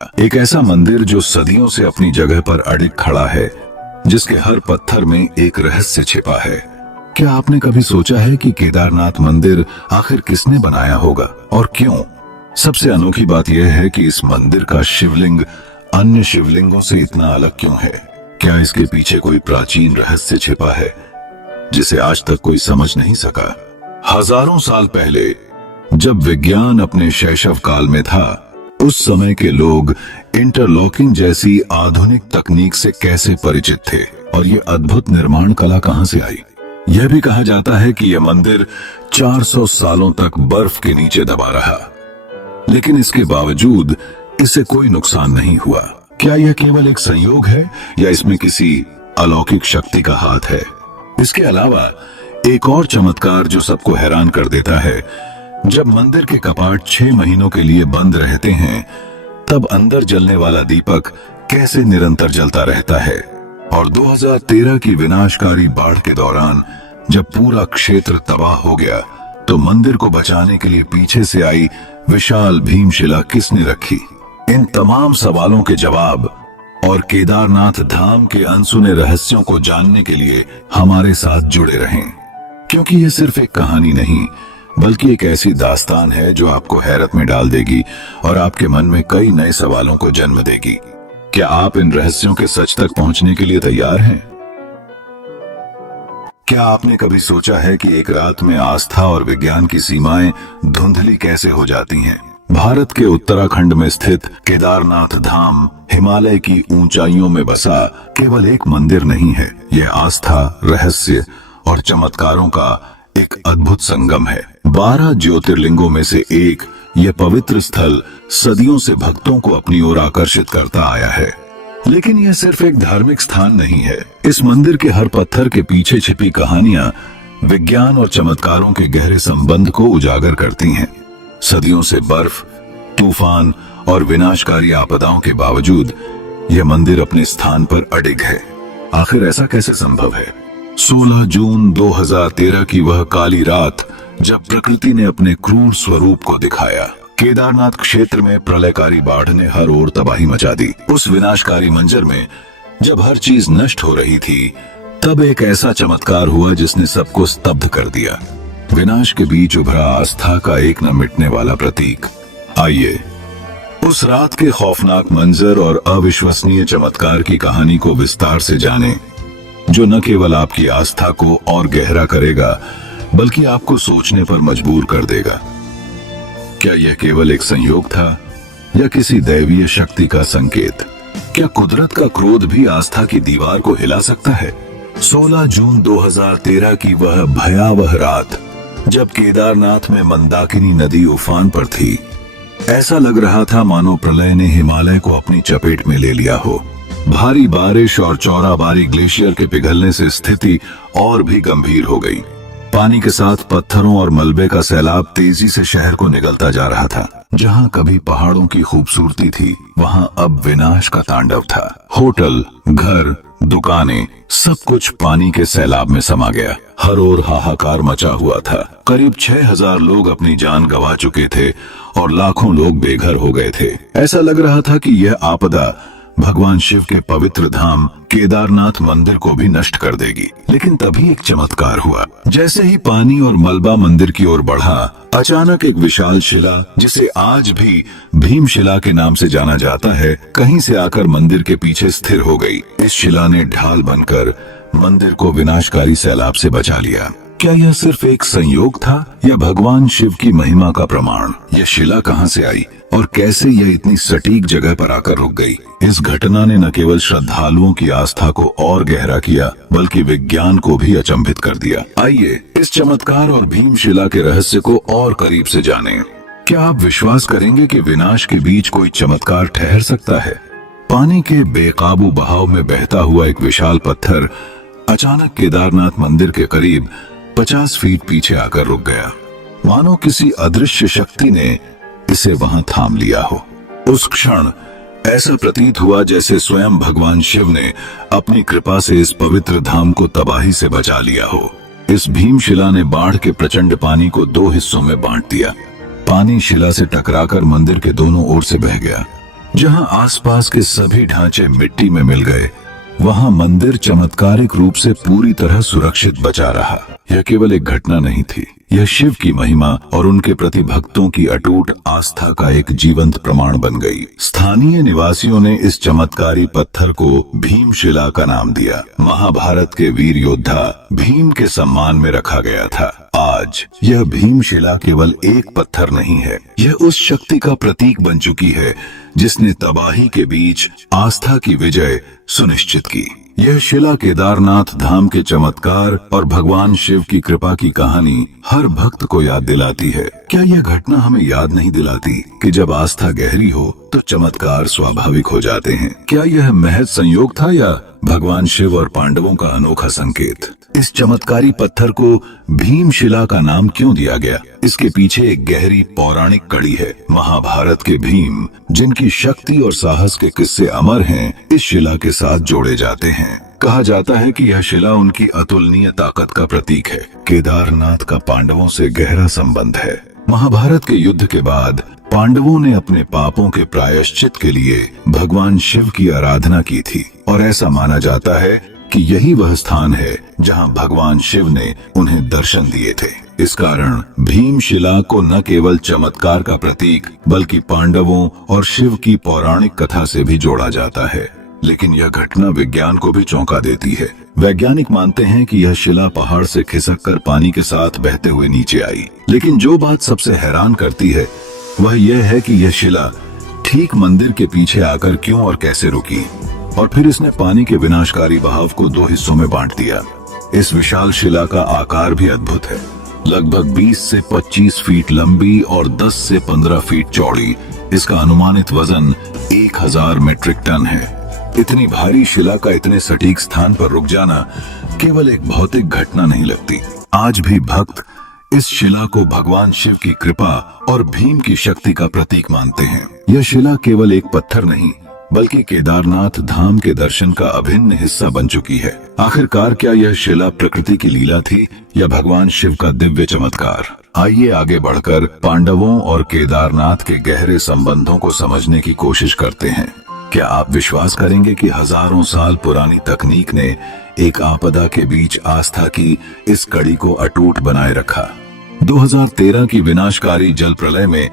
एक ऐसा मंदिर जो सदियों से अपनी जगह पर अडिग खड़ा है, जिसके हर पत्थर में एक रहस्य छिपा है। क्या आपने कभी सोचा है कि केदारनाथ मंदिर आखिर किसने बनाया होगा और क्यों? सबसे अनोखी बात यह है कि इस मंदिर का शिवलिंग अन्य शिवलिंगों से इतना अलग क्यों है? क्या इसके पीछे कोई प्राचीन रहस्य छिपा है जिसे आज तक कोई समझ नहीं सका? हजारों साल पहले जब विज्ञान अपने शैशव काल में था, उस समय के लोग इंटरलॉकिंग जैसी आधुनिक तकनीक से कैसे परिचित थे और ये अद्भुत निर्माण कला कहां से आई? यह भी कहा जाता है कि यह मंदिर 400 सालों तक बर्फ के नीचे दबा रहा, लेकिन इसके बावजूद इसे कोई नुकसान नहीं हुआ। क्या यह केवल एक संयोग है या इसमें किसी अलौकिक शक्ति का हाथ है? इसके अलावा एक और चमत्कार जो सबको हैरान कर देता है, जब मंदिर के कपाट 6 महीनों के लिए बंद रहते हैं, तब अंदर जलने वाला दीपक कैसे निरंतर जलता रहता है। और 2013 की विनाशकारी बाढ़ के दौरान जब पूरा क्षेत्र तबाह हो गया, तो मंदिर को बचाने के लिए पीछे से आई विशाल भीमशिला किसने रखी? इन तमाम सवालों के जवाब और केदारनाथ धाम के अनसुने रहस्यों को जानने के लिए हमारे साथ जुड़े रहें, क्योंकि ये सिर्फ एक कहानी नहीं, बल्कि एक ऐसी दास्तान है जो आपको हैरत में डाल देगी और आपके मन में कई नए सवालों को जन्म देगी। क्या आप इन रहस्यों के सच तक पहुंचने के लिए तैयार हैं? क्या आपने कभी सोचा है कि एक रात में आस्था और विज्ञान की सीमाएं धुंधली कैसे हो जाती हैं? भारत के उत्तराखंड में स्थित केदारनाथ धाम हिमालय की ऊंचाइयों में बसा केवल एक मंदिर नहीं है। यह आस्था, रहस्य और चमत्कारों का एक अद्भुत संगम है। 12 ज्योतिर्लिंगों में से एक यह पवित्र स्थल सदियों से भक्तों को अपनी ओर आकर्षित करता आया है। लेकिन यह सिर्फ एक धार्मिक स्थान नहीं है। इस मंदिर के हर पत्थर के पीछे छिपी कहानियां विज्ञान और चमत्कारों के गहरे संबंध को उजागर करती हैं। सदियों से बर्फ, तूफान और विनाशकारी आपदाओं के बावजूद यह मंदिर अपने स्थान पर अडिग है। आखिर ऐसा कैसे संभव है? 16 जून 2013 की वह काली रात, जब प्रकृति ने अपने क्रूर स्वरूप को दिखाया। केदारनाथ क्षेत्र में प्रलयकारी बाढ़ ने हर ओर तबाही मचा दी। उस विनाशकारी मंजर में जब हर चीज नष्ट हो रही थी, तब एक ऐसा चमत्कार हुआ जिसने सबको स्तब्ध कर दिया। विनाश के बीच उभरा आस्था का एक न मिटने वाला प्रतीक। आइए उस रात के खौफनाक मंजर और अविश्वसनीय चमत्कार की कहानी को विस्तार से जानें, जो न केवल आपकी आस्था को और गहरा करेगा, बल्कि आपको सोचने पर मजबूर कर देगा। क्या यह केवल एक संयोग था या किसी दैवीय शक्ति का संकेत? क्या कुदरत का क्रोध भी आस्था की दीवार को हिला सकता है? 16 जून 2013 की वह भयावह रात, जब केदारनाथ में मंदाकिनी नदी उफान पर थी, ऐसा लग रहा था मानो प्रलय ने हिमालय को अपनी चपेट में ले लिया हो। भारी बारिश और चौराबारी ग्लेशियर के पिघलने से स्थिति और भी गंभीर हो गई। पानी के साथ पत्थरों और मलबे का सैलाब तेजी से शहर को निगलता जा रहा था। जहां कभी पहाड़ों की खूबसूरती थी, वहां अब विनाश का तांडव था। होटल, घर, दुकानें, सब कुछ पानी के सैलाब में समा गया। हर ओर हाहाकार मचा हुआ था। करीब 6000 लोग अपनी जान गंवा चुके थे और लाखों लोग बेघर हो गए थे। ऐसा लग रहा था कि यह आपदा भगवान शिव के पवित्र धाम केदारनाथ मंदिर को भी नष्ट कर देगी। लेकिन तभी एक चमत्कार हुआ। जैसे ही पानी और मलबा मंदिर की ओर बढ़ा, अचानक एक विशाल शिला, जिसे आज भी भीमशिला के नाम से जाना जाता है, कहीं से आकर मंदिर के पीछे स्थिर हो गई। इस शिला ने ढाल बनकर मंदिर को विनाशकारी सैलाब से बचा लिया। क्या यह सिर्फ एक संयोग था या भगवान शिव की महिमा का प्रमाण? यह शिला कहां से आई और कैसे यह इतनी सटीक जगह पर आकर रुक गई? इस घटना ने न केवल श्रद्धालुओं की आस्था को और गहरा किया, बल्कि विज्ञान को भी अचंभित कर दिया। आइए इस चमत्कार और भीमशिला के रहस्य को और करीब से जानें। क्या आप विश्वास करेंगे कि विनाश के बीच कोई चमत्कार ठहर सकता है? पानी के बेकाबू बहाव में बहता हुआ एक विशाल पत्थर अचानक केदारनाथ मंदिर के करीब 50 फीट पीछे आकर रुक गया, मानो किसी अदृश्य शक्ति ने इसे वहां थाम लिया हो। उस क्षण ऐसा प्रतीत हुआ जैसे स्वयं भगवान शिव ने अपनी कृपा से इस पवित्र धाम को तबाही से बचा लिया हो। इस भीमशिला ने बाढ़ के प्रचंड पानी को 2 हिस्सों में बांट दिया। पानी शिला से टकराकर मंदिर के दोनों ओर से बह गया। जहां आसपास के सभी ढांचे मिट्टी में मिल गए, वहां मंदिर चमत्कारिक रूप से पूरी तरह सुरक्षित बचा रहा। यह केवल एक घटना नहीं थी, यह शिव की महिमा और उनके प्रति भक्तों की अटूट आस्था का एक जीवंत प्रमाण बन गई। स्थानीय निवासियों ने इस चमत्कारी पत्थर को भीमशिला का नाम दिया। महाभारत के वीर योद्धा भीम के सम्मान में रखा गया था। आज यह भीमशिला केवल एक पत्थर नहीं है, यह उस शक्ति का प्रतीक बन चुकी है जिसने तबाही के बीच आस्था की विजय सुनिश्चित की। यह शिला केदारनाथ धाम के चमत्कार और भगवान शिव की कृपा की कहानी हर भक्त को याद दिलाती है। क्या यह घटना हमें याद नहीं दिलाती कि जब आस्था गहरी हो तो चमत्कार स्वाभाविक हो जाते हैं? क्या यह महज संयोग था या भगवान शिव और पांडवों का अनोखा संकेत? इस चमत्कारी पत्थर को भीमशिला का नाम क्यों दिया गया? इसके पीछे एक गहरी पौराणिक कड़ी है। महाभारत के भीम, जिनकी शक्ति और साहस के किस्से अमर हैं, इस शिला के साथ जोड़े जाते हैं। कहा जाता है कि यह शिला उनकी अतुलनीय ताकत का प्रतीक है। केदारनाथ का पांडवों से गहरा संबंध है। महाभारत के युद्ध के बाद पांडवों ने अपने पापों के प्रायश्चित के लिए भगवान शिव की आराधना की थी और ऐसा माना जाता है कि यही वह स्थान है जहां भगवान शिव ने उन्हें दर्शन दिए थे। इस कारण भीमशिला को न केवल चमत्कार का प्रतीक बल्कि पांडवों और शिव की पौराणिक कथा से भी जोड़ा जाता है। लेकिन यह घटना विज्ञान को भी चौंका देती है। वैज्ञानिक मानते हैं कि यह शिला पहाड़ से खिसककर पानी के साथ बहते हुए नीचे आई। लेकिन जो बात सबसे हैरान करती है वह यह है कि यह शिला ठीक मंदिर के पीछे आकर क्यों और कैसे रुकी, और फिर इसने पानी के विनाशकारी बहाव को दो हिस्सों में बांट दिया। इस विशाल शिला का आकार भी अद्भुत है। लगभग 20 से 25 फीट लंबी और 10 से 15 फीट चौड़ी। इसका अनुमानित वजन 1000 मीट्रिक टन है। इतनी भारी शिला का इतने सटीक स्थान पर रुक जाना केवल एक भौतिक घटना नहीं लगती। आज भी भक्त इस शिला को भगवान शिव की कृपा और भीम की शक्ति का प्रतीक मानते हैं। यह शिला केवल एक पत्थर नहीं बल्कि केदारनाथ धाम के दर्शन का अभिन्न हिस्सा बन चुकी है। आखिरकार क्या यह शिला प्रकृति की लीला थी या भगवान शिव का दिव्य चमत्कार? आइए आगे बढ़कर पांडवों और केदारनाथ के गहरे संबंधों को समझने की कोशिश करते हैं। क्या आप विश्वास करेंगे कि हजारों साल पुरानी तकनीक ने एक आपदा के बीच आस्था की इस कड़ी को अटूट बनाए रखा? 2013 की विनाशकारी जल प्रलय में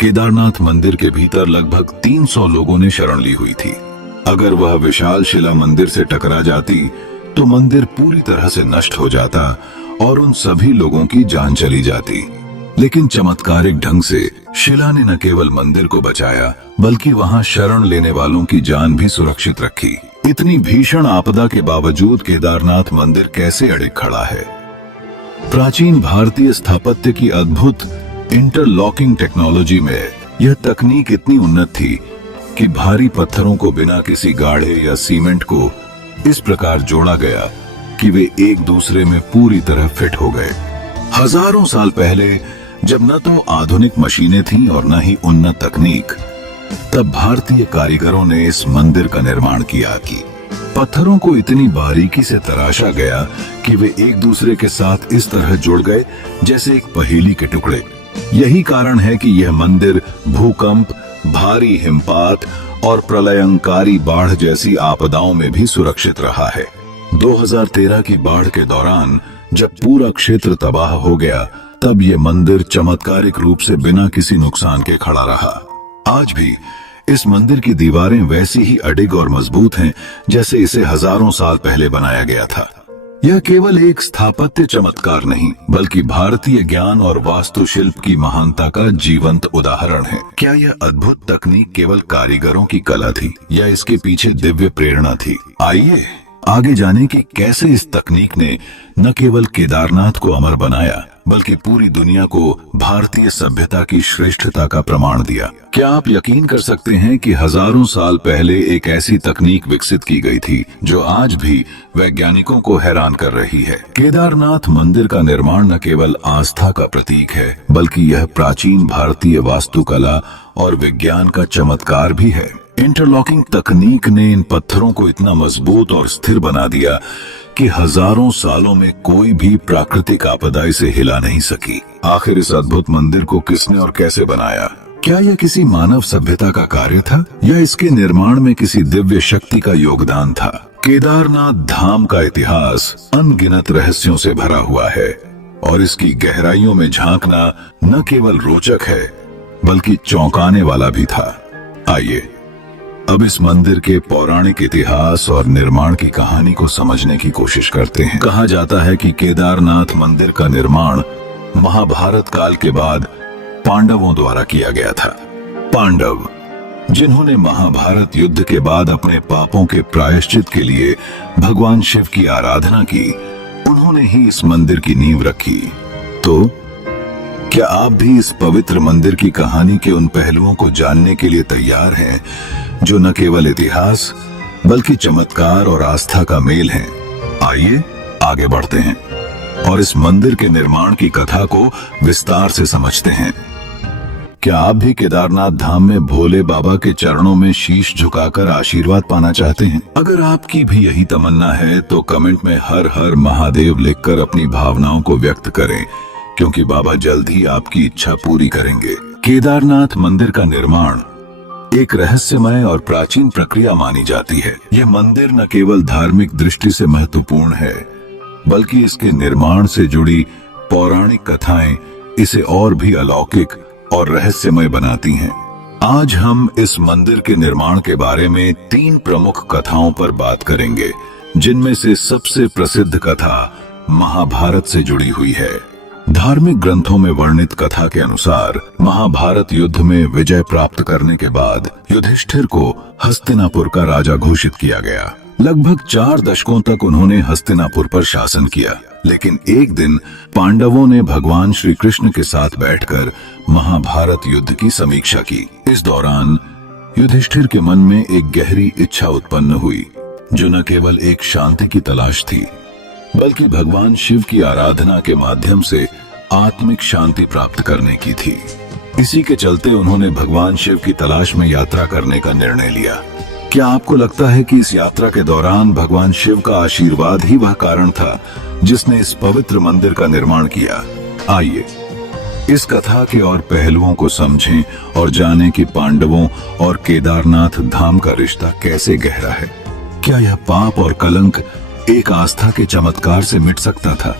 केदारनाथ मंदिर के भीतर लगभग 300 लोगों ने शरण ली हुई थी। अगर वह विशाल शिला मंदिर से टकरा जाती तो मंदिर पूरी तरह से नष्ट हो जाता और उन सभी लोगों की जान चली जाती। लेकिन चमत्कारिक ढंग से शिला ने न केवल मंदिर को बचाया बल्कि वहां शरण लेने वालों की जान भी सुरक्षित रखी। इतनी भीषण आपदा के बावजूद केदारनाथ मंदिर कैसे अड़िग खड़ा है? प्राचीन भारतीय स्थापत्य की अद्भुत इंटरलॉकिंग टेक्नोलॉजी में यह तकनीक इतनी उन्नत थी कि भारी पत्थरों को बिना किसी गाढ़े या सीमेंट को इस प्रकार जोड़ा गया कि वे एक दूसरे में पूरी तरह फिट हो गए। हजारों साल पहले जब न तो आधुनिक मशीनें थीं और न ही उन्नत तकनीक, तब भारतीय कारीगरों ने इस मंदिर का निर्माण किया कि पत्थरों को इतनी बारीकी से तराशा गया कि वे एक दूसरे के साथ इस तरह जुड़ गए जैसे एक पहेली के टुकड़े। यही कारण है कि यह मंदिर भूकंप, भारी हिमपात और प्रलयंकारी बाढ़ जैसी आपदाओं में भी सुरक्षित रहा है। 2013 की बाढ़ के दौरान जब पूरा क्षेत्र तबाह हो गया, तब ये मंदिर चमत्कारिक रूप से बिना किसी नुकसान के खड़ा रहा। आज भी इस मंदिर की दीवारें वैसी ही अडिग और मजबूत हैं जैसे इसे हजारों साल पहले बनाया गया था। यह केवल एक स्थापत्य चमत्कार नहीं बल्कि भारतीय ज्ञान और वास्तुशिल्प की महानता का जीवंत उदाहरण है। क्या यह अद्भुत तकनीक केवल कारीगरों की कला थी या इसके पीछे दिव्य प्रेरणा थी? आइए आगे जाने कि कैसे इस तकनीक ने न केवल केदारनाथ को अमर बनाया बल्कि पूरी दुनिया को भारतीय सभ्यता की श्रेष्ठता का प्रमाण दिया। क्या आप यकीन कर सकते हैं कि हजारों साल पहले एक ऐसी तकनीक विकसित की गई थी जो आज भी वैज्ञानिकों को हैरान कर रही है? केदारनाथ मंदिर का निर्माण न केवल आस्था का प्रतीक है बल्कि यह प्राचीन भारतीय वास्तुकला और विज्ञान का चमत्कार भी है। इंटरलॉकिंग तकनीक ने इन पत्थरों को इतना मजबूत और स्थिर बना दिया कि हजारों सालों में कोई भी प्राकृतिक आपदा इसे हिला नहीं सकी। आखिर इस अद्भुत मंदिर को किसने और कैसे बनाया? क्या यह किसी मानव सभ्यता का कार्य था या इसके निर्माण में किसी दिव्य शक्ति का योगदान था? केदारनाथ धाम का इतिहास अनगिनत रहस्यों से भरा हुआ है और इसकी गहराइयों में झांकना न केवल रोचक है बल्कि चौंकाने वाला भी था। आइए अब इस मंदिर के पौराणिक इतिहास और निर्माण की कहानी को समझने की कोशिश करते हैं। कहा जाता है कि केदारनाथ मंदिर का निर्माण महाभारत काल के बाद पांडवों द्वारा किया गया था। पांडव, जिन्होंने महाभारत युद्ध के बाद अपने पापों के प्रायश्चित के लिए भगवान शिव की आराधना की, उन्होंने ही इस मंदिर की नींव रखी। तो क्या आप भी इस पवित्र मंदिर की कहानी के उन पहलुओं को जानने के लिए तैयार हैं जो न केवल इतिहास बल्कि चमत्कार और आस्था का मेल है? आइए आगे बढ़ते हैं और इस मंदिर के निर्माण की कथा को विस्तार से समझते हैं। क्या आप भी केदारनाथ धाम में भोले बाबा के चरणों में शीश झुकाकर आशीर्वाद पाना चाहते हैं? अगर आपकी भी यही तमन्ना है तो कमेंट में हर हर महादेव लिखकर अपनी भावनाओं को व्यक्त करें, क्योंकि बाबा जल्द ही आपकी इच्छा पूरी करेंगे। केदारनाथ मंदिर का निर्माण एक रहस्यमय और प्राचीन प्रक्रिया मानी जाती है। यह मंदिर न केवल धार्मिक दृष्टि से महत्वपूर्ण है बल्कि इसके निर्माण से जुड़ी पौराणिक कथाएं इसे और भी अलौकिक और रहस्यमय बनाती हैं। आज हम इस मंदिर के निर्माण के बारे में 3 प्रमुख कथाओं पर बात करेंगे, जिनमें से सबसे प्रसिद्ध कथा महाभारत से जुड़ी हुई है। धार्मिक ग्रंथों में वर्णित कथा के अनुसार महाभारत युद्ध में विजय प्राप्त करने के बाद युधिष्ठिर को हस्तिनापुर का राजा घोषित किया गया। लगभग 4 दशकों तक उन्होंने हस्तिनापुर पर शासन किया, लेकिन एक दिन पांडवों ने भगवान श्री कृष्ण के साथ बैठकर महाभारत युद्ध की समीक्षा की। इस दौरान युधिष्ठिर के मन में एक गहरी इच्छा उत्पन्न हुई, जो न केवल एक शांति की तलाश थी बल्कि भगवान शिव की आराधना के माध्यम से आत्मिक शांति प्राप्त करने की थी। इसी के चलते उन्होंने भगवान शिव की तलाश में यात्रा करने का निर्णय लिया। क्या आपको लगता है कि इस यात्रा के दौरान भगवान शिव का आशीर्वाद ही वह कारण था जिसने इस पवित्र मंदिर का निर्माण किया? आइए इस कथा के और पहलुओं को समझें और जानें कि पांडवों और केदारनाथ धाम का रिश्ता कैसे गहरा है। क्या यह पाप और कलंक एक आस्था के चमत्कार से मिट सकता था?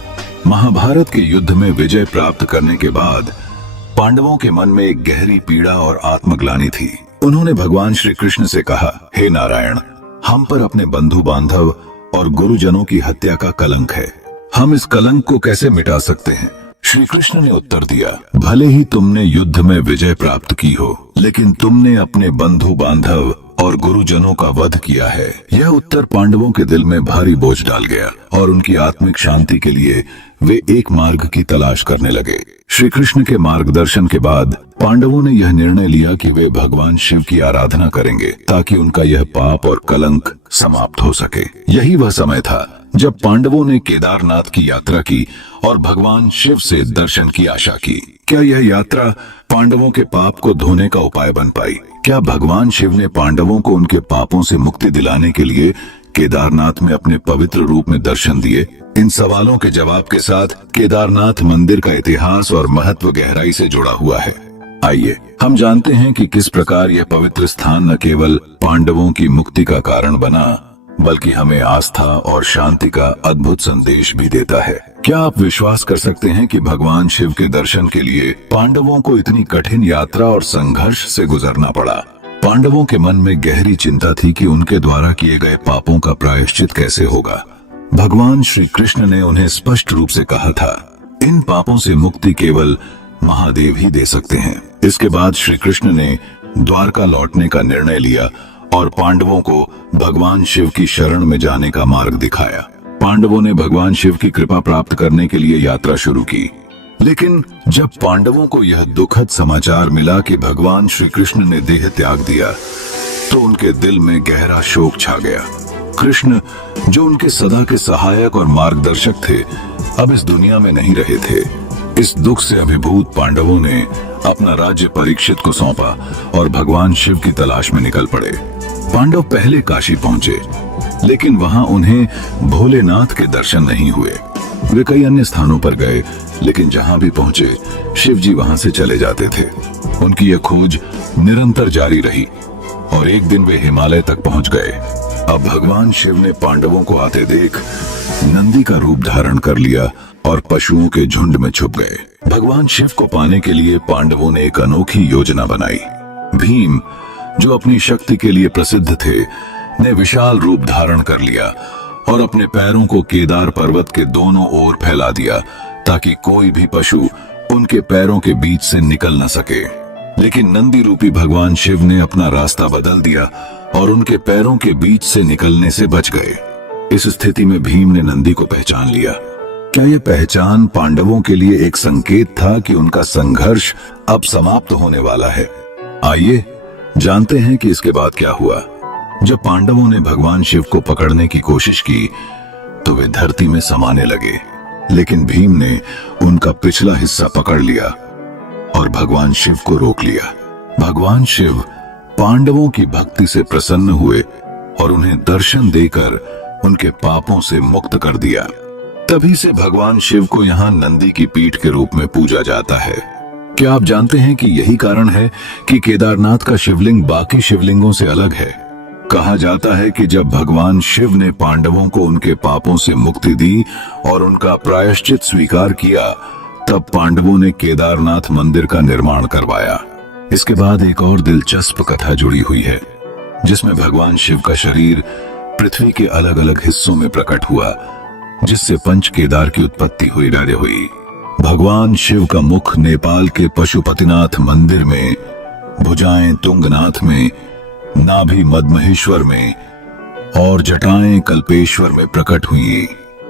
महाभारत के युद्ध में विजय प्राप्त करने के बाद पांडवों के मन में एक गहरी पीड़ा और आत्मग्लानि थी। उन्होंने भगवान श्री कृष्ण से कहा, हे नारायण, हम पर अपने बंधु बांधव और गुरुजनों की हत्या का कलंक है। हम इस कलंक को कैसे मिटा सकते हैं? श्री कृष्ण ने उत्तर दिया, भले ही तुमने युद्ध में विजय प्राप्त की हो, लेकिन तुमने अपने बंधु बांधव और गुरुजनों का वध किया है। यह उत्तर पांडवों के दिल में भारी बोझ डाल गया और उनकी आत्मिक शांति के लिए वे एक मार्ग की तलाश करने लगे। श्री कृष्ण के मार्गदर्शन के बाद पांडवों ने यह निर्णय लिया कि वे भगवान शिव की आराधना करेंगे ताकि उनका यह पाप और कलंक समाप्त हो सके। यही वह समय था जब पांडवों ने केदारनाथ की यात्रा की और भगवान शिव से दर्शन की आशा की। क्या यह यात्रा पांडवों के पाप को धोने का उपाय बन पाई? क्या भगवान शिव ने पांडवों को उनके पापों से मुक्ति दिलाने के लिए केदारनाथ में अपने पवित्र रूप में दर्शन दिए? इन सवालों के जवाब के साथ केदारनाथ मंदिर का इतिहास और महत्व गहराई से जुड़ा हुआ है। आइए हम जानते हैं कि किस प्रकार यह पवित्र स्थान न केवल पांडवों की मुक्ति का कारण बना बल्कि हमें आस्था और शांति का अद्भुत संदेश भी देता है। क्या आप विश्वास कर सकते हैं कि भगवान शिव के दर्शन के लिए पांडवों को इतनी कठिन यात्रा और संघर्ष से गुजरना पड़ा? पांडवों के मन में गहरी चिंता थी कि उनके द्वारा किए गए पापों का प्रायश्चित कैसे होगा। भगवान श्री कृष्ण ने उन्हें स्पष्ट रूप से कहा था, इन पापों से मुक्ति केवल महादेव ही दे सकते हैं। इसके बाद श्री कृष्ण ने द्वारका लौटने का निर्णय लिया और पांडवों को भगवान शिव की शरण में जाने का मार्ग दिखाया। पांडवों ने भगवान शिव की कृपा प्राप्त करने के लिए यात्रा शुरू की, लेकिन जब पांडवों को यह दुखद समाचार मिला कि भगवान श्री कृष्ण ने देह त्याग दिया, तो उनके दिल में गहरा शोक छा गया। कृष्ण, जो उनके सदा के सहायक और मार्गदर्शक थे, अब इस दुनिया में नहीं रहे थे। इस दुख से अभिभूत पांडवों ने अपना राज्य परीक्षित को सौंपा और भगवान शिव की तलाश में निकल पड़े। पांडव पहले काशी पहुंचे, लेकिन वहां उन्हें भोलेनाथ के दर्शन नहीं हुए। वे कई अन्य स्थानों पर गए, लेकिन जहां भी पहुंचे शिव जी वहां से चले जाते थे। उनकी यह खोज निरंतर जारी रही और एक दिन वे हिमालय तक पहुंच गए। अब भगवान शिव ने पांडवों को आते देख नंदी का रूप धारण कर लिया और पशुओं के झुंड में छुप गए। भगवान शिव को पाने के लिए पांडवों ने एक अनोखी योजना बनाई। भीम, जो अपनी शक्ति के लिए प्रसिद्ध थे, ने विशाल रूप धारण कर लिया और अपने पैरों को केदार पर्वत के दोनों ओर फैला दिया ताकि कोई भी पशु उनके पैरों के बीच से निकल न सके। लेकिन नंदी रूपी भगवान शिव ने अपना रास्ता बदल दिया और उनके पैरों के बीच से निकलने से बच गए। इस स्थिति में भीम ने नंदी को पहचान लिया। क्या यह पहचान पांडवों के लिए एक संकेत था कि उनका संघर्ष अब समाप्त होने वाला है? आइए जानते हैं कि इसके बाद क्या हुआ। जब पांडवों ने भगवान शिव को पकड़ने की कोशिश की तो वे धरती में समाने लगे, लेकिन भीम ने उनका पिछला हिस्सा पकड़ लिया और भगवान शिव को रोक लिया। भगवान शिव पांडवों की भक्ति से प्रसन्न हुए और उन्हें दर्शन देकर उनके पापों से मुक्त कर दिया। तभी से भगवान शिव को यहाँ नंदी की पीठ के रूप में पूजा जाता है। क्या आप जानते हैं कि यही कारण है कि केदारनाथ का शिवलिंग बाकी शिवलिंगों से अलग है? कहा जाता है कि जब भगवान शिव ने पांडवों को उनके पापों से मुक्ति दी और उनका प्रायश्चित स्वीकार किया, तब पांडवों ने केदारनाथ मंदिर का निर्माण करवाया। इसके बाद एक और दिलचस्प कथा जुड़ी हुई है, जिसमें भगवान शिव का शरीर पृथ्वी के अलग अलग हिस्सों में प्रकट हुआ, जिससे पंच केदार की उत्पत्ति हुई। भगवान शिव का मुख नेपाल के पशुपतिनाथ मंदिर में, भुजाएं तुंगनाथ में, नाभि मदमहेश्वर में और जटाएं कल्पेश्वर में प्रकट हुई।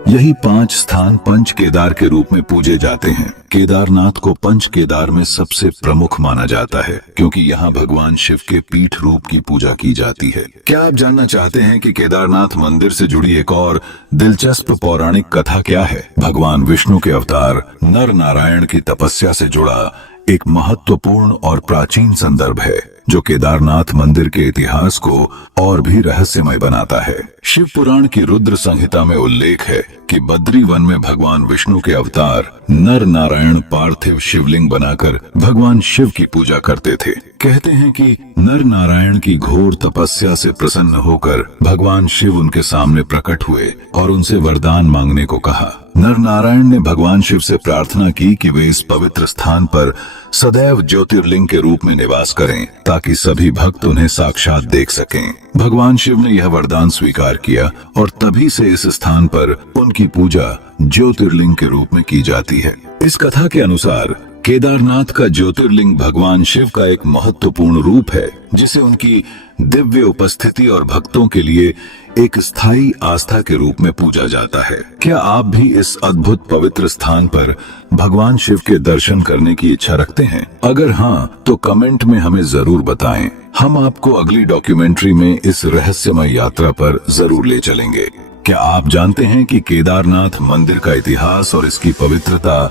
यही 5 स्थान पंच केदार के रूप में पूजे जाते हैं। केदारनाथ को पंच केदार में सबसे प्रमुख माना जाता है क्योंकि यहाँ भगवान शिव के पीठ रूप की पूजा की जाती है। क्या आप जानना चाहते हैं कि केदारनाथ मंदिर से जुड़ी एक और दिलचस्प पौराणिक कथा क्या है? भगवान विष्णु के अवतार नर नारायण की तपस्या से जुड़ा एक महत्वपूर्ण और प्राचीन संदर्भ है, जो केदारनाथ मंदिर के इतिहास को और भी रहस्यमय बनाता है। शिव पुराण की रुद्र संहिता में उल्लेख है कि बद्री वन में भगवान विष्णु के अवतार नर नारायण पार्थिव शिवलिंग बनाकर भगवान शिव की पूजा करते थे। कहते हैं कि नर नारायण की घोर तपस्या से प्रसन्न होकर भगवान शिव उनके सामने प्रकट हुए और उनसे वरदान मांगने को कहा। नर नारायण ने भगवान शिव से प्रार्थना की कि वे इस पवित्र स्थान पर सदैव ज्योतिर्लिंग के रूप में निवास करें ताकि सभी भक्त उन्हें साक्षात देख सकें। भगवान शिव ने यह वरदान स्वीकार किया और तभी से इस स्थान पर उनकी पूजा ज्योतिर्लिंग के रूप में की जाती है। इस कथा के अनुसार केदारनाथ का ज्योतिर्लिंग भगवान शिव का एक महत्वपूर्ण रूप है, जिसे उनकी दिव्य उपस्थिति और भक्तों के लिए एक स्थायी आस्था के रूप में पूजा जाता है। क्या आप भी इस अद्भुत पवित्र स्थान पर भगवान शिव के दर्शन करने की इच्छा रखते हैं? अगर हाँ, तो कमेंट में हमें जरूर बताएं। हम आपको अगली डॉक्यूमेंट्री में इस रहस्यमय यात्रा पर जरूर ले चलेंगे। क्या आप जानते हैं कि केदारनाथ मंदिर का इतिहास और इसकी पवित्रता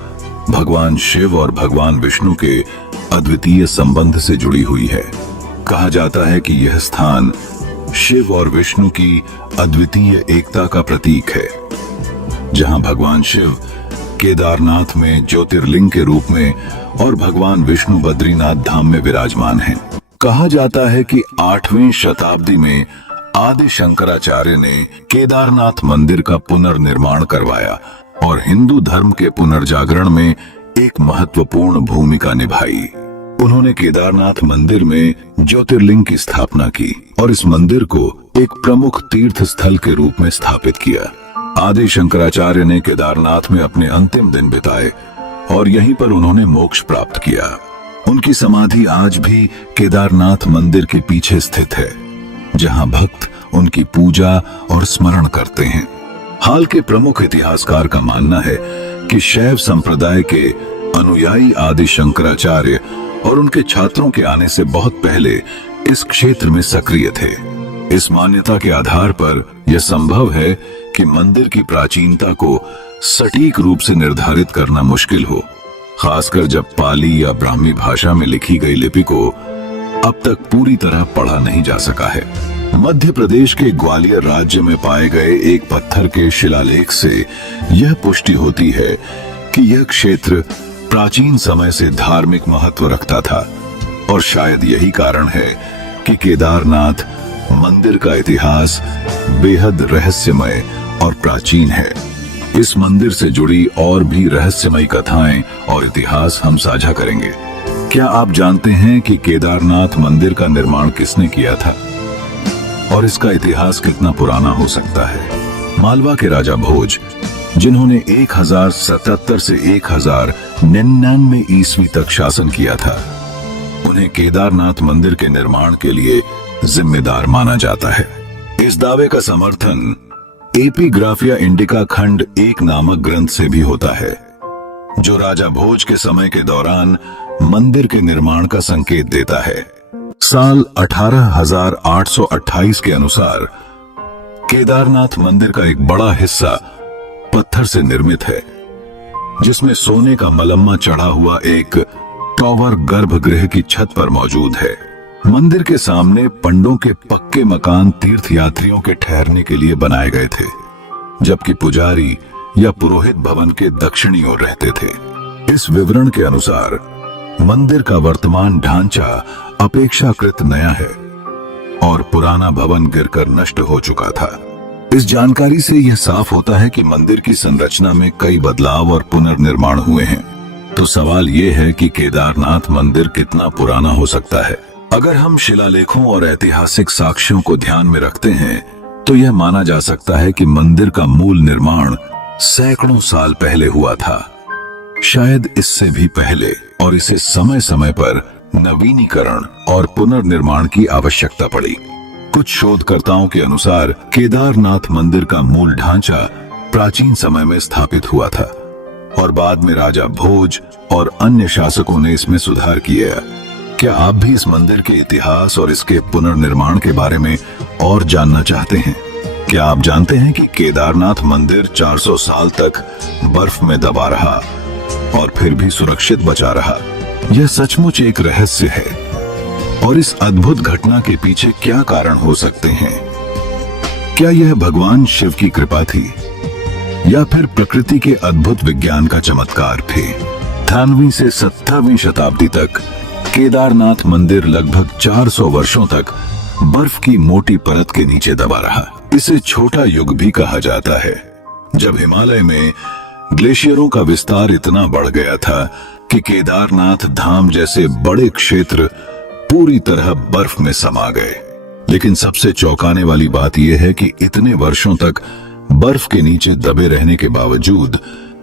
भगवान शिव और भगवान विष्णु के अद्वितीय संबंध से जुड़ी हुई है? कहा जाता है कि यह स्थान शिव और विष्णु की अद्वितीय एकता का प्रतीक है, जहां भगवान शिव केदारनाथ में ज्योतिर्लिंग के रूप में और भगवान विष्णु बद्रीनाथ धाम में विराजमान हैं। कहा जाता है कि 8वीं शताब्दी में आदि शंकराचार्य ने केदारनाथ मंदिर का पुनर्निर्माण करवाया और हिंदू धर्म के पुनर्जागरण में एक महत्वपूर्ण भूमिका निभाई। उन्होंने केदारनाथ मंदिर में ज्योतिर्लिंग की स्थापना की और इस मंदिर को एक प्रमुख तीर्थ स्थल के रूप में स्थापित किया। आदि शंकराचार्य ने केदारनाथ में अपने अंतिम दिन बिताए और यहीं पर उन्होंने मोक्ष प्राप्त किया। उनकी समाधि आज भी केदारनाथ मंदिर के पीछे स्थित है, जहां भक्त उनकी पूजा और स्मरण करते हैं। हाल के प्रमुख इतिहासकार का मानना है कि शैव संप्रदाय के अनुयायी आदि शंकराचार्य और उनके छात्रों के आने से बहुत पहले इस क्षेत्र में सक्रिय थे। इस मान्यता के आधार पर यह संभव है कि मंदिर की प्राचीनता को सटीक रूप से निर्धारित करना मुश्किल हो, खासकर जब पाली या ब्राह्मी भाषा में लिखी गई लिपि को अब तक पूरी तरह पढ़ा नहीं जा सका है। मध्य प्रदेश के ग्वालियर राज्य में पाए गए एक पत्थर के शिलालेख से यह पुष्टि होती है कि यह क्षेत्र प्राचीन समय से धार्मिक महत्व रखता था। और शायद यही कारण है कि केदारनाथ मंदिर का इतिहास बेहद रहस्यमय और प्राचीन है। इस मंदिर से जुड़ी और भी रहस्यमयी कथाएं और इतिहास हम साझा करेंगे। क्या आप जानते हैं कि केदारनाथ मंदिर का निर्माण किसने किया था और इसका इतिहास कितना पुराना हो सकता है? मालवा के राजा भोज, जिन्होंने 1077 से 1099 ईस्वी तक शासन किया था, उन्हें केदारनाथ मंदिर के निर्माण के लिए जिम्मेदार माना जाता है। इस दावे का समर्थन एपिग्राफिया इंडिका खंड 1 नामक ग्रंथ से भी होता है, जो राजा भोज के समय के दौरान मंदिर के निर्माण का संकेत देता है। साल 18828 के अनुसार केदारनाथ मंदिर का एक बड़ा हिस्सा पत्थर से निर्मित है, जिसमें सोने का मलम्मा चढ़ा हुआ एक टॉवर गर्भगृह की छत पर मौजूद है। मंदिर के सामने पंडों के पक्के मकान तीर्थयात्रियों के ठहरने के लिए बनाए गए थे, जबकि पुजारी या पुरोहित भवन के दक्षिणी ओर रहते थे। इस विवरण के अनुसार मंदिर का वर्तमान ढांचा अपेक्षाकृत नया है और पुराना भवन गिरकर नष्ट हो चुका था। इस जानकारी से यह साफ होता है कि मंदिर की संरचना में कई बदलाव और पुनर्निर्माण हुए हैं। तो सवाल यह है कि केदारनाथ मंदिर कितना पुराना हो सकता है? अगर हम शिलालेखों और ऐतिहासिक साक्ष्यों को ध्यान में रखते हैं, तो यह माना जा सकता है कि मंदिर का मूल निर्माण सैकड़ों साल पहले हुआ था, शायद इससे भी पहले, और इसे समय समय पर नवीनीकरण और पुनर्निर्माण की आवश्यकता पड़ी। कुछ शोधकर्ताओं के अनुसार केदारनाथ मंदिर का मूल ढांचा प्राचीन समय में स्थापित हुआ था और बाद में राजा भोज और अन्य शासकों ने इसमें सुधार किया। क्या आप भी इस मंदिर के इतिहास और इसके पुनर्निर्माण के बारे में और जानना चाहते हैं? क्या आप जानते हैं कि केदारनाथ मंदिर 400 साल तक बर्फ में दबा रहा और फिर भी सुरक्षित बचा रहा? यह सचमुच एक रहस्य है। और इस अद्भुत घटना के पीछे क्या कारण हो सकते हैं? क्या यह भगवान शिव की कृपा थी या फिर प्रकृति के अद्भुत विज्ञान का चमत्कार थे? 18वीं से 17वीं शताब्दी तक केदारनाथ मंदिर लगभग 400 वर्षों तक बर्फ की मोटी परत के नीचे दबा रहा। इसे छोटा युग भी कहा जाता है, जब हिमालय में ग्लेशियरों का विस्तार इतना बढ़ गया था कि केदारनाथ धाम जैसे बड़े क्षेत्र पूरी तरह बर्फ में समा गए। लेकिन सबसे चौंकाने वाली बात यह है कि इतने वर्षों तक बर्फ के नीचे दबे रहने के बावजूद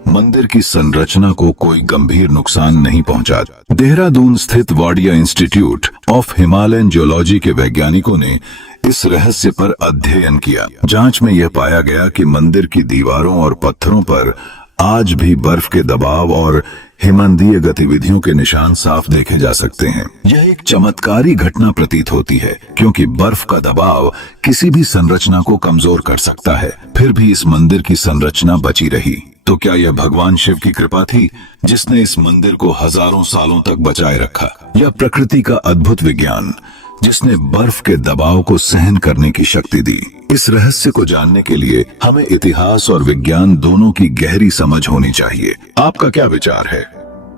मंदिर की संरचना को कोई गंभीर नुकसान नहीं पहुंचा। देहरादून स्थित Wadia institute of Himalayan geology के वैज्ञानिकों ने इस रहस्य पर अध्ययन किया। जांच में यह पाया गया कि मंदिर की दीवारों और पत्थरों पर आज भी बर्फ के दबाव और हिमनदीय गतिविधियों के निशान साफ देखे जा सकते हैं। यह एक चमत्कारी घटना प्रतीत होती है, क्योंकि बर्फ का दबाव किसी भी संरचना को कमजोर कर सकता है, फिर भी इस मंदिर की संरचना बची रही। तो क्या यह भगवान शिव की कृपा थी जिसने इस मंदिर को हजारों सालों तक बचाए रखा, या प्रकृति का अद्भुत विज्ञान जिसने बर्फ के दबाव को सहन करने की शक्ति दी? इस रहस्य को जानने के लिए हमें इतिहास और विज्ञान दोनों की गहरी समझ होनी चाहिए। आपका क्या विचार है?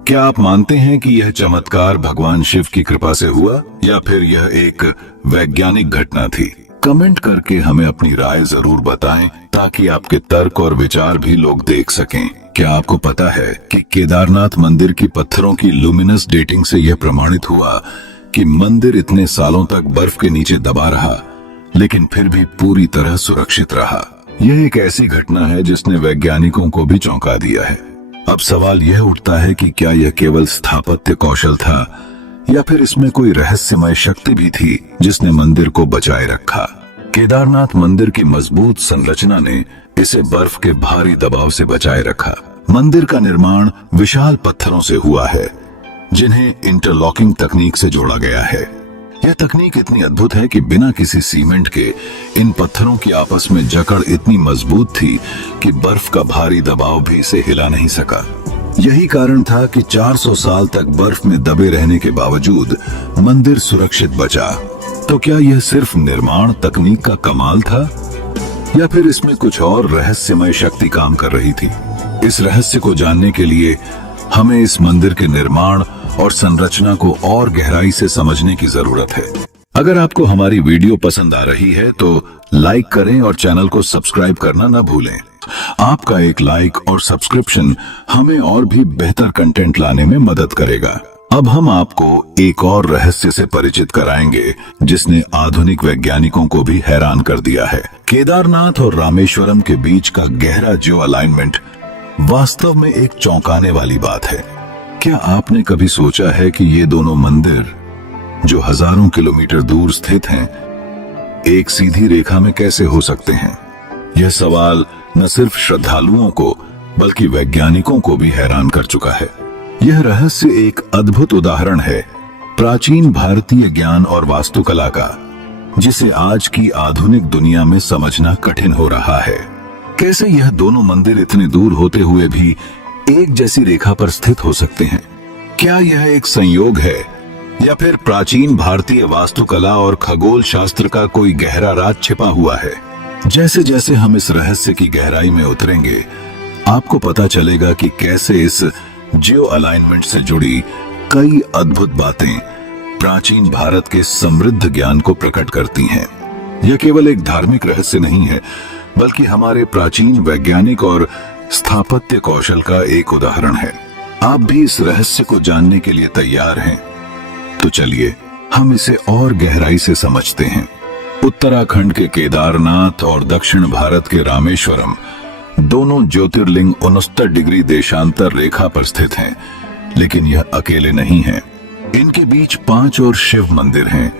क्या आप मानते हैं कि यह चमत्कार भगवान शिव की कृपा से हुआ या फिर यह एक वैज्ञानिक घटना थी? कमेंट करके हमें अपनी राय जरूर बताएं, ताकि आपके तर्क और विचार भी लोग देख सकें। क्या आपको पता है कि केदारनाथ मंदिर की पत्थरों की लुमिनस डेटिंग से यह प्रमाणित हुआ कि मंदिर इतने सालों तक बर्फ के नीचे दबा रहा, लेकिन फिर भी पूरी तरह सुरक्षित रहा? यह एक ऐसी घटना है जिसने वैज्ञानिकों को भी चौंका दिया है। अब सवाल यह उठता है कि क्या यह केवल स्थापत्य कौशल था या फिर इसमें कोई रहस्यमय शक्ति भी थी जिसने मंदिर को बचाए रखा? केदारनाथ मंदिर की मजबूत संरचना ने इसे बर्फ के भारी दबाव से बचाए रखा। मंदिर का निर्माण विशाल पत्थरों से हुआ है, जिन्हें इंटरलॉकिंग तकनीक से जोड़ा गया है। यह तकनीक इतनी अद्भुत है कि बिना किसी सीमेंट के इन पत्थरों की आपस में जकड़ इतनी मजबूत थी कि बर्फ का भारी दबाव भी इसे हिला नहीं सका। यही कारण था कि 400 साल तक बर्फ में दबे रहने के बावजूद मंदिर सुरक्षित बचा। तो क्या यह सिर्फ निर्माण तकनीक का कमाल था या फिर इसमें कुछ और रहस्यमय शक्ति काम कर रही थी? इस रहस्य को जानने के लिए हमें इस मंदिर के निर्माण और संरचना को और गहराई से समझने की जरूरत है। अगर आपको हमारी वीडियो पसंद आ रही है तो लाइक करें और चैनल को सब्सक्राइब करना न भूलें। आपका एक लाइक और सब्सक्रिप्शन हमें और भी बेहतर कंटेंट लाने में मदद करेगा। अब हम आपको एक और रहस्य से परिचित कराएंगे जिसने आधुनिक वैज्ञानिकों को भी हैरान कर दिया है। केदारनाथ और रामेश्वरम के बीच का गहरा जियो अलाइनमेंट वास्तव में एक चौंकाने वाली बात है। क्या आपने कभी सोचा है कि ये दोनों मंदिर जो हजारों किलोमीटर दूर स्थित हैं, एक सीधी रेखा में कैसे हो सकते हैं? यह सवाल न सिर्फ श्रद्धालुओं को बल्कि वैज्ञानिकों को भी हैरान कर चुका है। यह रहस्य एक अद्भुत उदाहरण है प्राचीन भारतीय ज्ञान और वास्तुकला का, जिसे आज की आधुनिक दुनिया में समझना कठिन हो रहा है। कैसे यह दोनों मंदिर इतने दूर होते हुए भी एक जैसी रेखा पर स्थित हो सकते हैं? क्या यह एक संयोग है या फिर प्राचीन भारतीय वास्तुकला और खगोल शास्त्र का कोई गहरा राज छिपा हुआ है? जैसे जैसे हम इस रहस्य की गहराई में उतरेंगे, आपको पता चलेगा कि कैसे इस जियो अलाइनमेंट से जुड़ी कई अद्भुत बातें प्राचीन भारत के समृद्ध ज्ञान को प्रकट करती हैं। यह केवल एक धार्मिक रहस्य नहीं है, बल्कि हमारे प्राचीन वैज्ञानिक और स्थापत्य कौशल का एक उदाहरण है। आप भी इस रहस्य को जानने के लिए तैयार हैं? तो चलिए हम इसे और गहराई से समझते हैं। उत्तराखंड के केदारनाथ और दक्षिण भारत के रामेश्वरम दोनों ज्योतिर्लिंग 69 डिग्री देशांतर रेखा पर स्थित हैं, लेकिन यह अकेले नहीं हैं। इनके बीच 5 और शिव मंदिर हैं,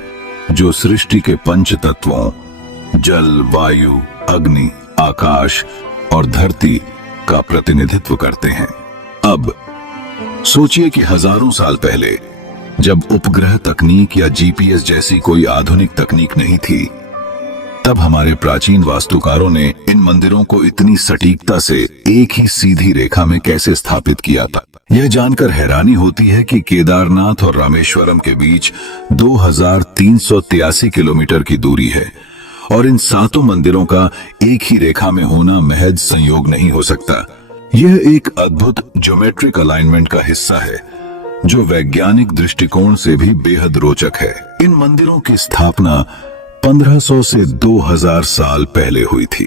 जो सृष्टि के पंच तत्वों जल, वायु, अग्नि, आकाश और धरती का प्रतिनिधित्व करते हैं। अब सोचिए कि हजारों साल पहले, जब उपग्रह तकनीक या जीपीएस जैसी कोई आधुनिक तकनीक नहीं थी, तब हमारे प्राचीन वास्तुकारों ने इन मंदिरों को इतनी सटीकता से एक ही सीधी रेखा में कैसे स्थापित किया था। यह जानकर हैरानी होती है कि केदारनाथ और रामेश्वरम के बीच 2383 किलोमीटर की दूरी है और इन 7 मंदिरों का एक ही रेखा में होना महज संयोग नहीं हो सकता। यह एक अद्भुत ज्योमेट्रिक अलाइनमेंट का हिस्सा है, जो वैज्ञानिक दृष्टिकोण से भी बेहद रोचक है। इन मंदिरों की स्थापना 1500 से 2000 साल पहले हुई थी,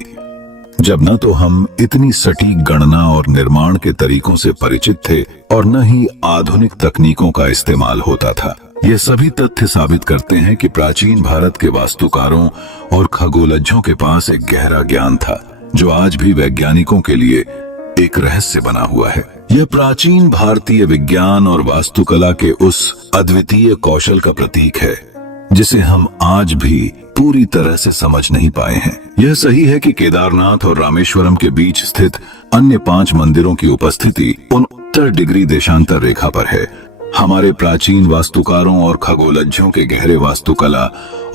जब न तो हम इतनी सटीक गणना और निर्माण के तरीकों से परिचित थे और न ही आधुनिक तकनीकों का इस्तेमाल होता था। ये सभी तथ्य साबित करते हैं कि प्राचीन भारत के वास्तुकारों और खगोलज्ञों के पास एक गहरा ज्ञान था, जो आज भी वैज्ञानिकों के लिए एक रहस्य बना हुआ है। यह प्राचीन भारतीय विज्ञान और वास्तुकला के उस अद्वितीय कौशल का प्रतीक है, जिसे हम आज भी पूरी तरह से समझ नहीं पाए हैं। यह सही है कि केदारनाथ और रामेश्वरम के बीच स्थित अन्य 5 मंदिरों की उपस्थिति 69 डिग्री देशांतर रेखा पर है। हमारे प्राचीन वास्तुकारों और खगोलज्ञों के गहरे वास्तुकला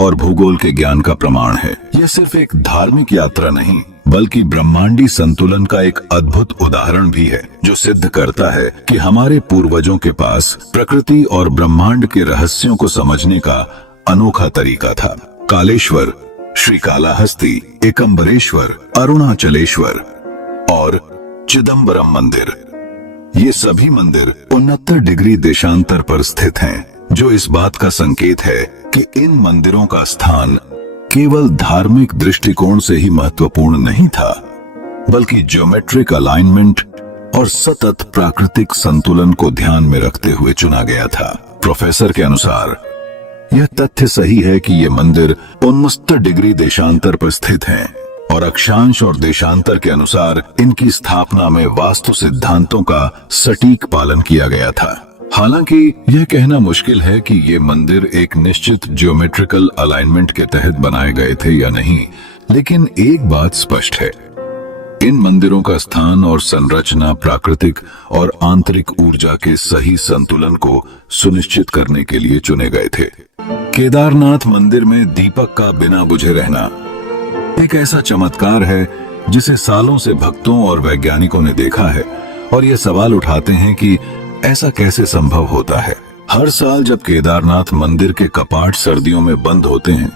और भूगोल के ज्ञान का प्रमाण है। यह सिर्फ एक धार्मिक यात्रा नहीं, बल्कि ब्रह्मांडी संतुलन का एक अद्भुत उदाहरण भी है, जो सिद्ध करता है कि हमारे पूर्वजों के पास प्रकृति और ब्रह्मांड के रहस्यों को समझने का अनोखा तरीका था। कालेश्वर, श्रीकालाहस्ती, एकम्बरेश्वर, अरुणाचलेश्वर और चिदम्बरम मंदिर, ये सभी मंदिर 69 डिग्री देशांतर पर स्थित हैं, जो इस बात का संकेत है कि इन मंदिरों का स्थान केवल धार्मिक दृष्टिकोण से ही महत्वपूर्ण नहीं था, बल्कि ज्योमेट्रिक अलाइनमेंट और सतत प्राकृतिक संतुलन को ध्यान में रखते हुए चुना गया था। प्रोफेसर के अनुसार यह तथ्य सही है कि ये मंदिर 69 डिग्री देशांतर पर स्थित हैं और अक्षांश और देशांतर के अनुसार इनकी स्थापना में वास्तु सिद्धांतों का सटीक पालन किया गया था। हालांकि यह कहना मुश्किल है कि ये मंदिर एक निश्चित ज्योमेट्रिकल अलाइनमेंट के तहत बनाए गए थे या नहीं, लेकिन एक बात स्पष्ट है, इन मंदिरों का स्थान और संरचना प्राकृतिक और आंतरिक ऊर्जा के सही संतुलन को सुनिश्चित करने के लिए चुने गए थे। केदारनाथ मंदिर में दीपक का बिना बुझे रहना एक ऐसा चमत्कार है जिसे सालों से भक्तों और वैज्ञानिकों ने देखा है और ये सवाल उठाते हैं कि ऐसा कैसे संभव होता है। हर साल जब केदारनाथ मंदिर के कपाट सर्दियों में बंद होते हैं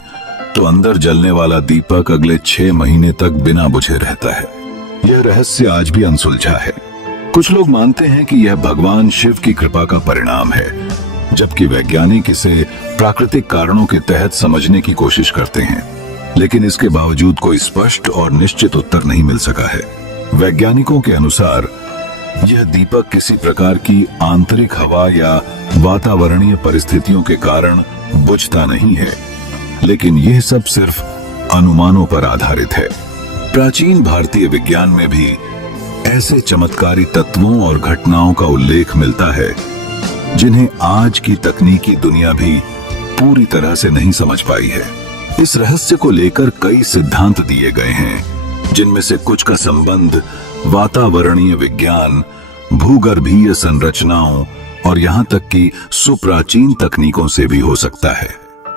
तो अंदर जलने वाला दीपक अगले 6 महीने तक बिना बुझे रहता है। यह रहस्य आज भी अनसुलझा है। कुछ लोग मानते हैं कि यह भगवान शिव की कृपा का परिणाम है, जबकि वैज्ञानिक इसे प्राकृतिक कारणों के तहत समझने की कोशिश करते हैं, लेकिन इसके बावजूद कोई स्पष्ट और निश्चित उत्तर नहीं मिल सका है। वैज्ञानिकों के अनुसार यह दीपक किसी प्रकार की आंतरिक हवा या वातावरणीय परिस्थितियों के कारण बुझता नहीं है, लेकिन यह सब सिर्फ अनुमानों पर आधारित है। प्राचीन भारतीय विज्ञान में भी ऐसे चमत्कारी तत्वों और घटनाओं का उल्लेख मिलता है जिन्हें आज की तकनीकी दुनिया भी पूरी तरह से नहीं समझ पाई है। इस रहस्य को लेकर कई सिद्धांत दिए गए हैं, जिनमें से कुछ का संबंध वातावरणीय विज्ञान, भूगर्भीय संरचनाओं और यहाँ तक कि सुप्राचीन तकनीकों से भी हो सकता है।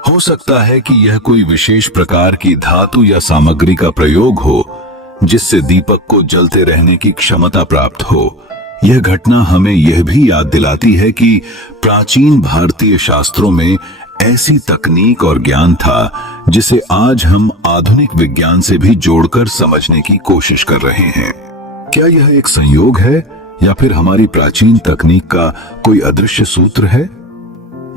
हो सकता है कि यह कोई विशेष प्रकार की धातु या सामग्री का प्रयोग हो जिससे दीपक को जलते रहने की क्षमता प्राप्त हो। यह घटना हमें यह भी याद दिलाती है कि प्राचीन भारतीय शास्त्रों में ऐसी तकनीक और ज्ञान था जिसे आज हम आधुनिक विज्ञान से भी जोड़कर समझने की कोशिश कर रहे हैं। क्या यह एक संयोग है या फिर हमारी प्राचीन तकनीक का कोई अदृश्य सूत्र है?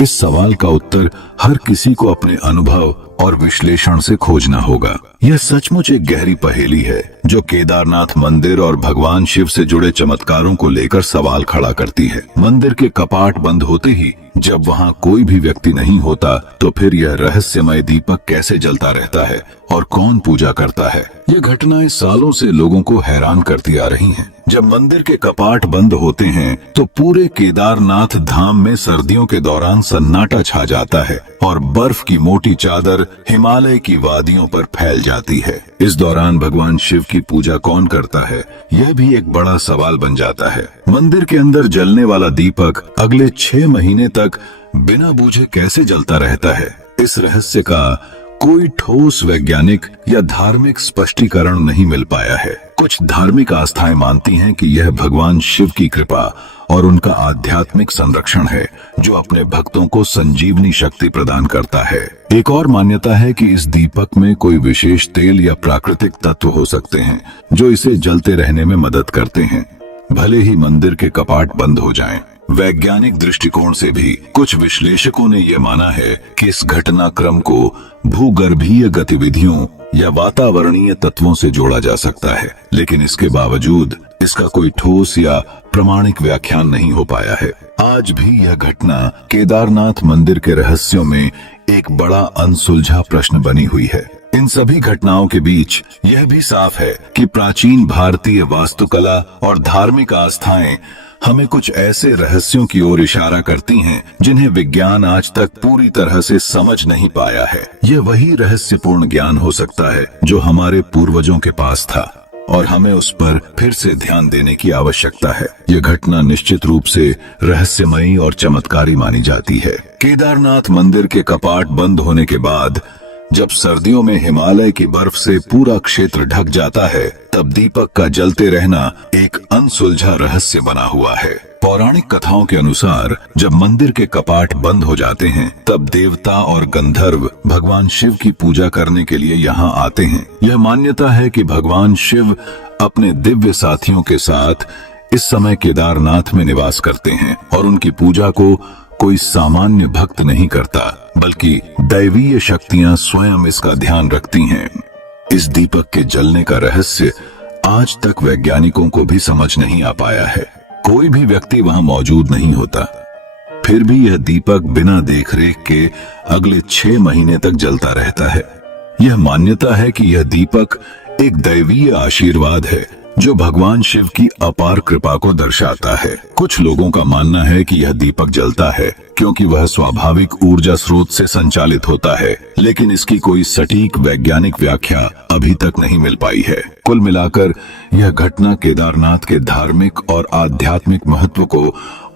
इस सवाल का उत्तर हर किसी को अपने अनुभव और विश्लेषण से खोजना होगा। यह सचमुच एक गहरी पहेली है जो केदारनाथ मंदिर और भगवान शिव से जुड़े चमत्कारों को लेकर सवाल खड़ा करती है। मंदिर के कपाट बंद होते ही जब वहां कोई भी व्यक्ति नहीं होता, तो फिर यह रहस्यमय दीपक कैसे जलता रहता है और कौन पूजा करता है? यह घटनाएं सालों से लोगों को हैरान करती आ रही हैं। जब मंदिर के कपाट बंद होते हैं तो पूरे केदारनाथ धाम में सर्दियों के दौरान सन्नाटा छा जाता है और बर्फ की मोटी चादर हिमालय की वादियों पर फैल जाती है। इस दौरान भगवान शिव की पूजा कौन करता है, यह भी एक बड़ा सवाल बन जाता है। मंदिर के अंदर जलने वाला दीपक अगले 6 महीने तक बिना बूझे कैसे जलता रहता है? इस रहस्य का कोई ठोस वैज्ञानिक या धार्मिक स्पष्टीकरण नहीं मिल पाया है। कुछ धार्मिक आस्थाएं मानती हैं कि यह भगवान शिव की कृपा और उनका आध्यात्मिक संरक्षण है जो अपने भक्तों को संजीवनी शक्ति प्रदान करता है। एक और मान्यता है कि इस दीपक में कोई विशेष तेल या प्राकृतिक तत्व हो सकते हैं जो इसे जलते रहने में मदद करते हैं, भले ही मंदिर के कपाट बंद हो जाएं। वैज्ञानिक दृष्टिकोण से भी कुछ विश्लेषकों ने यह माना है कि इस घटनाक्रम को भूगर्भीय गतिविधियों या वातावरणीय तत्वों से जोड़ा जा सकता है, लेकिन इसके बावजूद इसका कोई ठोस या प्रामाणिक व्याख्यान नहीं हो पाया है। आज भी यह घटना केदारनाथ मंदिर के रहस्यों में एक बड़ा अनसुलझा प्रश्न बनी हुई है। इन सभी घटनाओं के बीच यह भी साफ है कि प्राचीन भारतीय वास्तुकला और धार्मिक आस्थाएं हमें कुछ ऐसे रहस्यों की ओर इशारा करती हैं जिन्हें विज्ञान आज तक पूरी तरह से समझ नहीं पाया है। यह वही रहस्यपूर्ण ज्ञान हो सकता है जो हमारे पूर्वजों के पास था और हमें उस पर फिर से ध्यान देने की आवश्यकता है। यह घटना निश्चित रूप से रहस्यमयी और चमत्कारी मानी जाती है। केदारनाथ मंदिर के कपाट बंद होने के बाद जब सर्दियों में हिमालय की बर्फ से पूरा क्षेत्र ढक जाता है, तब दीपक का जलते रहना एक अनसुलझा रहस्य बना हुआ है। पौराणिक कथाओं के अनुसार जब मंदिर के कपाट बंद हो जाते हैं, तब देवता और गंधर्व भगवान शिव की पूजा करने के लिए यहाँ आते हैं। यह मान्यता है कि भगवान शिव अपने दिव्य साथियों के साथ इस समय केदारनाथ में निवास करते हैं और उनकी पूजा को कोई सामान्य भक्त नहीं करता, बल्कि दैवीय शक्तियां स्वयं इसका ध्यान रखती हैं। इस दीपक के जलने का रहस्य आज तक वैज्ञानिकों को भी समझ नहीं आ पाया है। कोई भी व्यक्ति वहां मौजूद नहीं होता, फिर भी यह दीपक बिना देखरेख के अगले 6 महीने तक जलता रहता है। यह मान्यता है कि यह दीपक एक दैवीय आशीर्वाद है जो भगवान शिव की अपार कृपा को दर्शाता है। कुछ लोगों का मानना है कि यह दीपक जलता है क्योंकि वह स्वाभाविक ऊर्जा स्रोत से संचालित होता है, लेकिन इसकी कोई सटीक वैज्ञानिक व्याख्या अभी तक नहीं मिल पाई है। कुल मिलाकर यह घटना केदारनाथ के धार्मिक और आध्यात्मिक महत्व को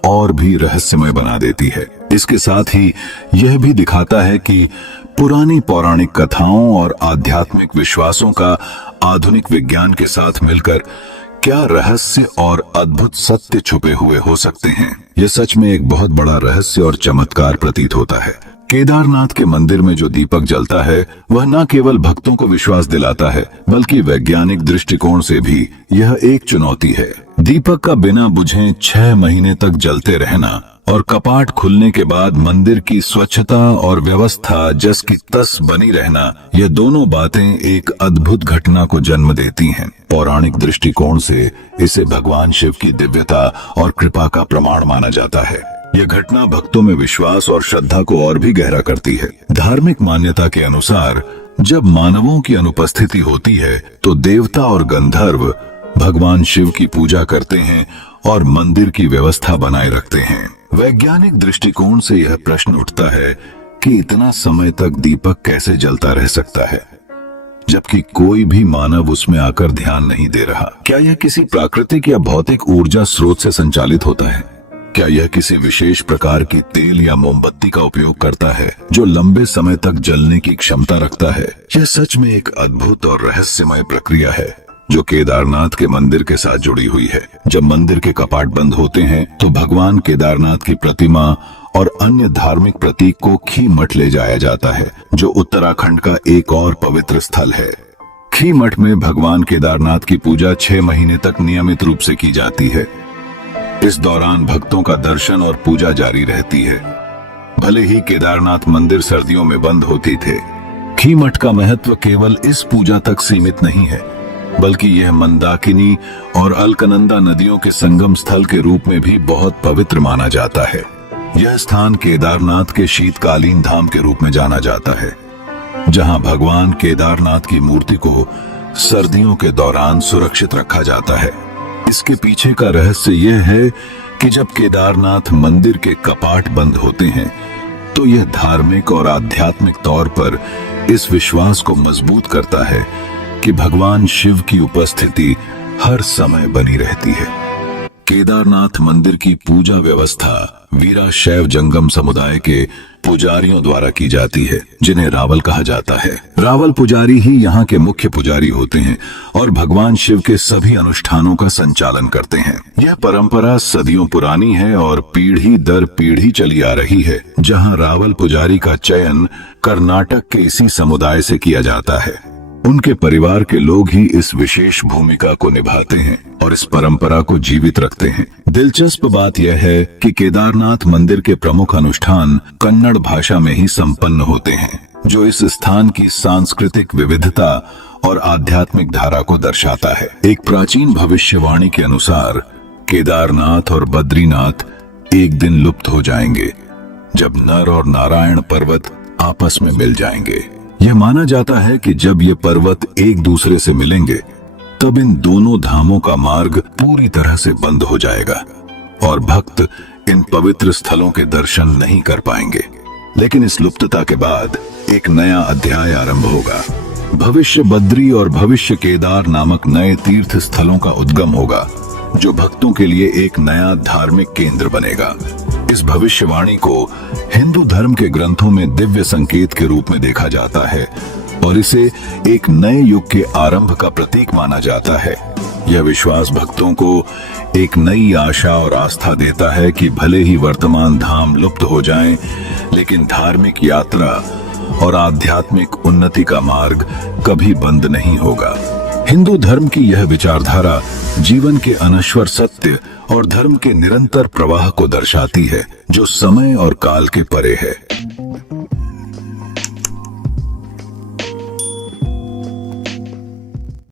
और भी रहस्यमय बना देती है। इसके साथ ही यह भी दिखाता है कि पुरानी पौराणिक कथाओं और आध्यात्मिक विश्वासों का आधुनिक विज्ञान के साथ मिलकर क्या रहस्य और अद्भुत सत्य छुपे हुए हो सकते हैं। यह सच में एक बहुत बड़ा रहस्य और चमत्कार प्रतीत होता है। केदारनाथ के मंदिर में जो दीपक जलता है वह न केवल भक्तों को विश्वास दिलाता है बल्कि वैज्ञानिक दृष्टिकोण से भी यह एक चुनौती है। दीपक का बिना बुझे 6 महीने तक जलते रहना और कपाट खुलने के बाद मंदिर की स्वच्छता और व्यवस्था जस की तस बनी रहना, ये दोनों बातें एक अद्भुत घटना को जन्म देती हैं। पौराणिक दृष्टिकोण से इसे भगवान शिव की दिव्यता और कृपा का प्रमाण माना जाता है। यह घटना भक्तों में विश्वास और श्रद्धा को और भी गहरा करती है। धार्मिक मान्यता के अनुसार जब मानवों की अनुपस्थिति होती है तो देवता और गंधर्व भगवान शिव की पूजा करते हैं और मंदिर की व्यवस्था बनाए रखते हैं। वैज्ञानिक दृष्टिकोण से यह प्रश्न उठता है कि इतना समय तक दीपक कैसे जलता रह सकता है जबकि कोई भी मानव उसमें आकर ध्यान नहीं दे रहा। क्या यह किसी प्राकृतिक या भौतिक ऊर्जा स्रोत से संचालित होता है? क्या यह किसी विशेष प्रकार की तेल या मोमबत्ती का उपयोग करता है जो लंबे समय तक जलने की क्षमता रखता है? यह सच में एक अद्भुत और रहस्यमय प्रक्रिया है जो केदारनाथ के मंदिर के साथ जुड़ी हुई है। जब मंदिर के कपाट बंद होते हैं तो भगवान केदारनाथ की प्रतिमा और अन्य धार्मिक प्रतीक को खी मठ ले जाया जाता है जो उत्तराखंड का एक और पवित्र स्थल है। खी मठ में भगवान केदारनाथ की पूजा 6 महीने तक नियमित रूप से की जाती है। इस दौरान भक्तों का दर्शन और पूजा जारी रहती है। भले ही केदारनाथ मंदिर सर्दियों में बंद होती थे, खी मठ का महत्व केवल इस पूजा तक सीमित नहीं है बल्कि यह मंदाकिनी और अलकनंदा नदियों के संगम स्थल के रूप में भी बहुत पवित्र माना जाता है। यह स्थान केदारनाथ के शीतकालीन धाम के रूप में जाना जाता है जहां भगवान केदारनाथ की मूर्ति को सर्दियों के दौरान सुरक्षित रखा जाता है। इसके पीछे का रहस्य यह है कि जब केदारनाथ मंदिर के कपाट बंद होते हैं तो यह धार्मिक और आध्यात्मिक तौर पर इस विश्वास को मजबूत करता है कि भगवान शिव की उपस्थिति हर समय बनी रहती है। केदारनाथ मंदिर की पूजा व्यवस्था वीराशैव जंगम समुदाय के पुजारियों द्वारा की जाती है जिन्हें रावल कहा जाता है। रावल पुजारी ही यहाँ के मुख्य पुजारी होते हैं और भगवान शिव के सभी अनुष्ठानों का संचालन करते हैं। यह परंपरा सदियों पुरानी है और पीढ़ी दर पीढ़ी चली आ रही है। जहाँ रावल पुजारी का चयन कर्नाटक के इसी समुदाय से किया जाता है। उनके परिवार के लोग ही इस विशेष भूमिका को निभाते हैं और इस परंपरा को जीवित रखते हैं। दिलचस्प बात यह है कि केदारनाथ मंदिर के प्रमुख अनुष्ठान कन्नड़ भाषा में ही संपन्न होते हैं जो इस स्थान की सांस्कृतिक विविधता और आध्यात्मिक धारा को दर्शाता है। एक प्राचीन भविष्यवाणी के अनुसार केदारनाथ और बद्रीनाथ एक दिन लुप्त हो जाएंगे जब नर और नारायण पर्वत आपस में मिल जाएंगे। यह माना जाता है कि जब ये पर्वत एक दूसरे से मिलेंगे तब इन दोनों धामों का मार्ग पूरी तरह से बंद हो जाएगा और भक्त इन पवित्र स्थलों के दर्शन नहीं कर पाएंगे। लेकिन इस लुप्तता के बाद एक नया अध्याय आरंभ होगा। भविष्य बद्री और भविष्य केदार नामक नए तीर्थ स्थलों का उद्गम होगा जो भक्तों के लिए एक नया धार्मिक केंद्र बनेगा। इस भविष्यवाणी को हिंदू धर्म के ग्रंथों में दिव्य संकेत के रूप में देखा जाता है और इसे एक नए युग के आरंभ का प्रतीक माना जाता है। यह विश्वास भक्तों को एक नई आशा और आस्था देता है कि भले ही वर्तमान धाम लुप्त हो जाएं, लेकिन धार्मिक यात्रा और आध्यात्मिक उन्नति का मार्ग कभी बंद नहीं होगा। हिंदू धर्म की यह विचारधारा जीवन के अनश्वर सत्य और धर्म के निरंतर प्रवाह को दर्शाती है जो समय और काल के परे है।